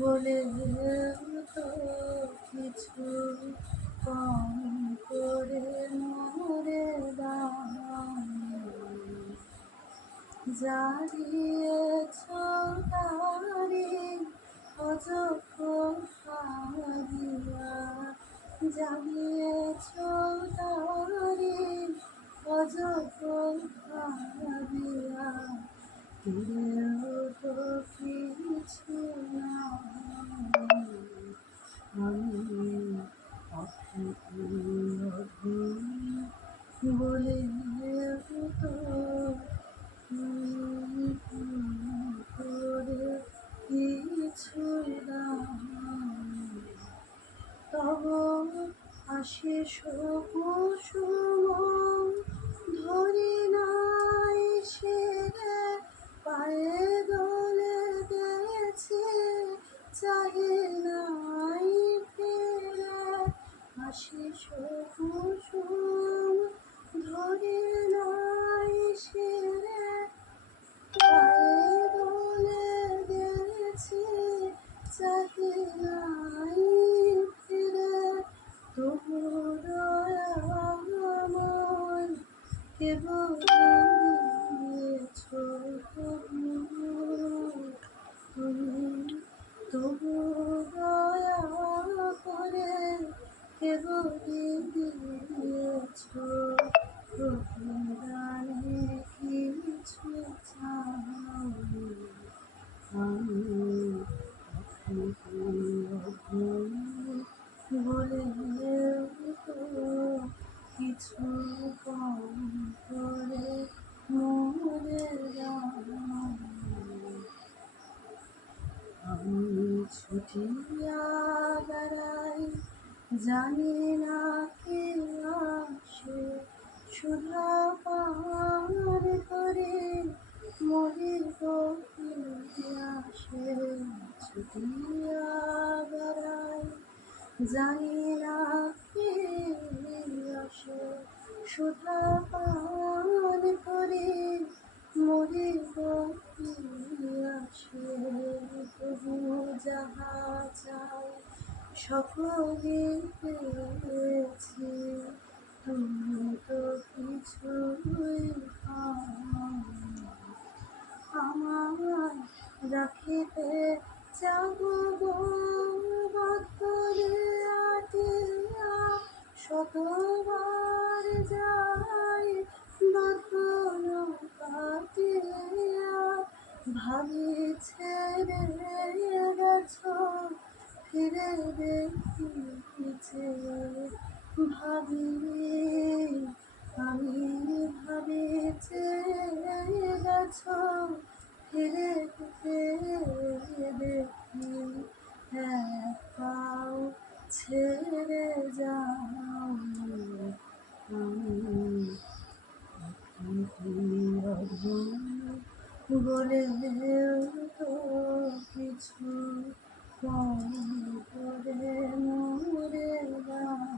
বলে তো কিছু কম করে মরে দাম জারিয়েছ তারি অযখন হারিয়া জানিয়েছ তারি অযখন হারিয়া ফিরেও তো কিছু না আমি বলে তো করে কিছু না তব আশিস কুসুম ধরি নাই সে পায়ে দলে গেছে চাহে নাই ফিরে আশিস কুসুম ধরি নাই সে পায়ে দলে গেছে চাহে নাই ফিরে তবু দয়াময় কেবল দিয়েছ তুমি তবু দয়া করে কেবল দিয়েছ প্রতিদানে কিছু চাওনি আমি বলে তো কিছু কম করে মরে যাই আমি ছুটিয়া বেড়াই জানি না কে আসে সুধা পার করে মরিব আসে ছুটিয়া বেড়াই জানি না কে আসে সুধা পান করে মরিব আসে তবু যাহা চাই সকলে পেয়েছি তুমি তো কিছুই আমার রাখিতে যাব বদরে আটিয়া শতবার যাই বাঁধন কাটিয়া ভাবি ছেড়ে গেছ ফিরে দেখিছে ভাবি আমি ভাবিছে গেছ ফিরে দেখি এক পাও ছেড়ে যাও বলে তো কিছু কম করে মরে যাও